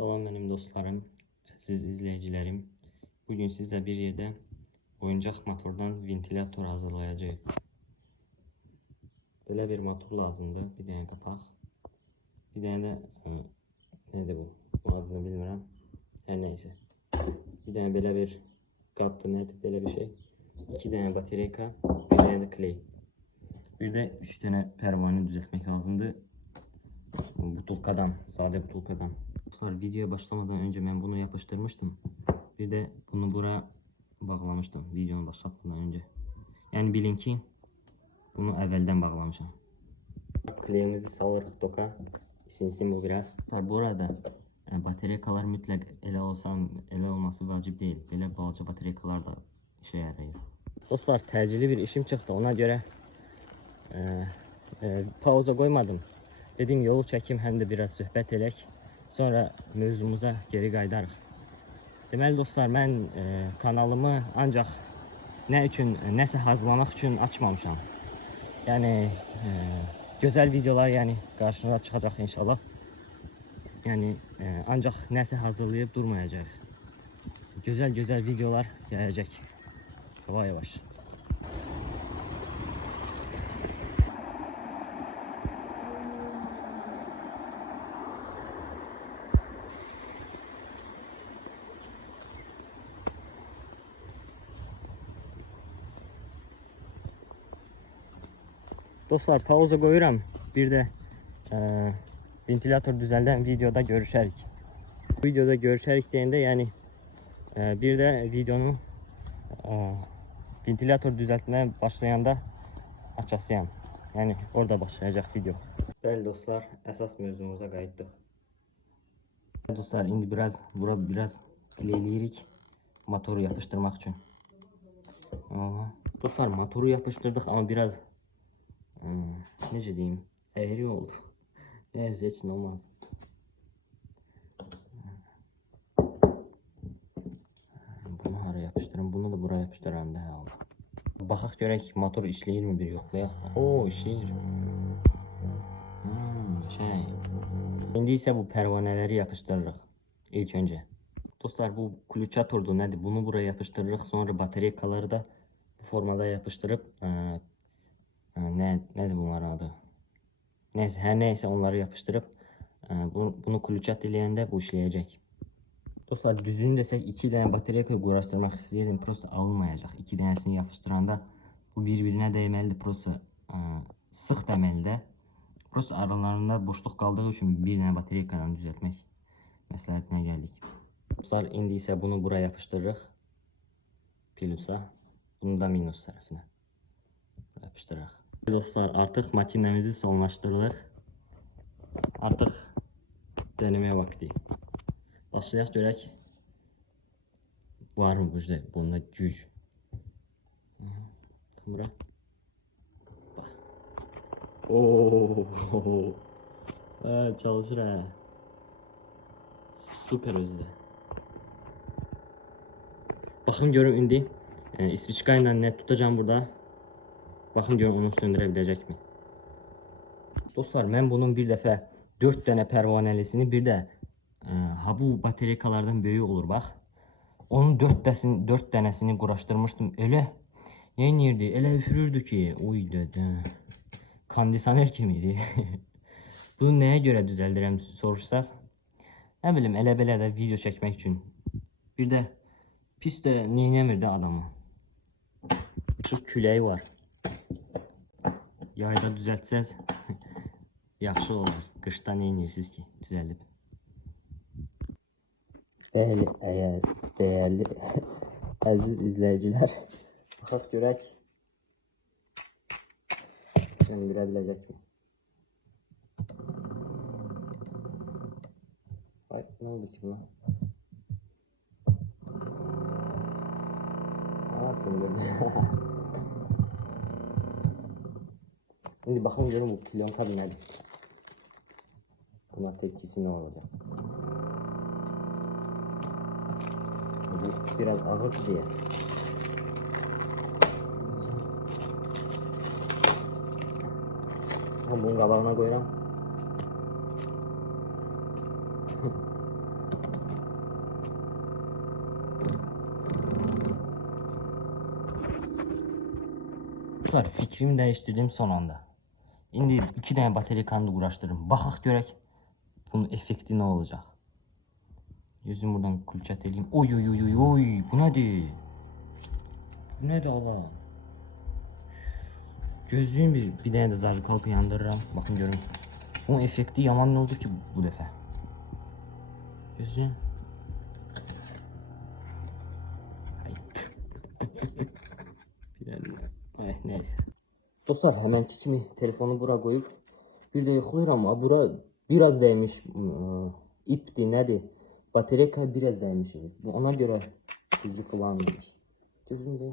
Salam benim dostlarım, siz izleyicilerim. Bugün sizle bir yerde oyuncak motordan ventilator hazırlayacağız. Böyle bir motor lazımdı. Bir tane kapak. Bir tane de neydi bu? Adını bilmiyorum. Her neyse. Bir tane böyle bir kaptı net böyle bir şey. 2 tane batarya, bir tane de clay. Bir de 3 tane pervane düzeltmek lazımdı. Butulkadan, sade butulkadan. Videoya başlamadan önce ben bunu yapıştırmıştım. Bir de bunu buraya bağlamıştım videonu başlatmadan önce. Yani bilin ki bunu evvelden bağlamışım. Kliğimizi salırıq toka. Isinsin bu biraz. Burada bataryalar mütləq elə olması vacib değil. Belə balaca bataryalar da işe yarayır. Dostlar, təcili bir işim çıktı. Ona göre pauza koymadım. Dedim yolu çekim hem de biraz söhbət elək. Sonra mövzumuza geri qayıdarıq. Deməli dostlar, mən kanalımı ancaq nəsə hazırlamaq üçün açmamışam. Yəni gözəl videolar qarşınıza çıxacaq inşallah. Yəni ancaq nəsə hazırlayıb durmayacaq. Gözəl videolar gələcək. Yavaş. Dostlar, pauza koyuram. Bir de ventilator düzelden videoda görüşərik. Videoda görüşərik deyəndə yani bir de videonu ventilator düzeltmeye başlayanda açasıyam. Yani orada başlayacak video. Bəli dostlar, əsas mövzumuza qayıtdıq. Dostlar, indi bura biraz kleyləyirik motoru yapıştırmak için. Dostlar, motoru yapıştırdık ama biraz necə deyim, eğri oldu. Neyse, heç nə olmaz. Bunu hara yapıştırın, bunu da buraya yapıştıran da Allah. Baxaq görək motor işləyir mi, bir yoxlayaq. Oo, işləyir. İndi isə bu pervaneleri yapıştırırıq ilk önce. Dostlar, bu klüçatordur nədir? Bunu buraya yapıştırırıq, sonra bataryaları da bu formada yapıştırıp nedir bunların adı? Neyse, her neyse onları yapıştırıp bunu klüçat eləyəndə bu işləyəcək. Dostlar, düzünü desək 2 tane batarya uğraştırmaq istəyirdim, prosta alınmayacaq. 2 tanesini yapıştıranda bu birbirine değməlidir, prosta sıx deməlidir. Prosta aralarında boşluq qaldığı üçün bir tane bataryadan düzəltmək məsləhətinə gəldik. Dostlar, indi isə bunu buraya yapıştırırıq. Plusa, bunu da minus tərəfinə yapıştırırıq. Dostlar, artık makinemizi sonlaştırdık. Artık denemeye vakti. Başlayaq görək. Var mı bunda güc? Bura. Ooo. Çalışır ha. Süper özde. Bakın görün indi. İspiçka ile net tutacağım burada. Bakın görün onu söndürebilecek mi? Dostlar, ben bunun bir dəfə 4 tane pervanelisini, bir de bu bataryalardan böyük olur bax. Onun 4 tanesini quraşdırmışdım. Elə neyirdi? Elə üfürürdü ki, oy dədə. Kondisioner kimiydi. Bunu nəyə görə düzəldirəm soruşsaz? Nə bilim, elə-belə də video çəkmək üçün. Bir də pis də neynəmirdi adamı. Şu küləyi var. Yayda düzəltsəz yaxşı olur. Qışda neyinirsiniz ki, düzəldib. Eğer değerli aziz izleyiciler, baxaq görək söndürə biləcək mi? Ay, ne oldu ki buna? Söndürdü. Şimdi baxın görün bu plyonka nədir? Buna tepkisi ne olacak? Bu biraz ağır diye. Bunun qabağına koyuram. Dostlar fikrimi değiştirdim son anda. Şimdi 2 tane batarya kandı uğraştırırım. Bakak görək bunun effekti ne olacak. Yüzüm buradan kulçat edeyim. Oy oy oy oy oy. Bu nedir? Bu nedir Allah? Gözlüğüm bir tane de zarı kalkı yandırırım. Bakın görün. Bunun effekti yaman ne oldu ki bu defa? Gözlüğüm. Ay, neyse. Dostlar hemen kimi telefonu bura koyup bir de yıkılıyorum ama bura biraz değmiş ipti nedir? Batarya biraz değmiş. Ona göre gücü kullanmış. Gözüm de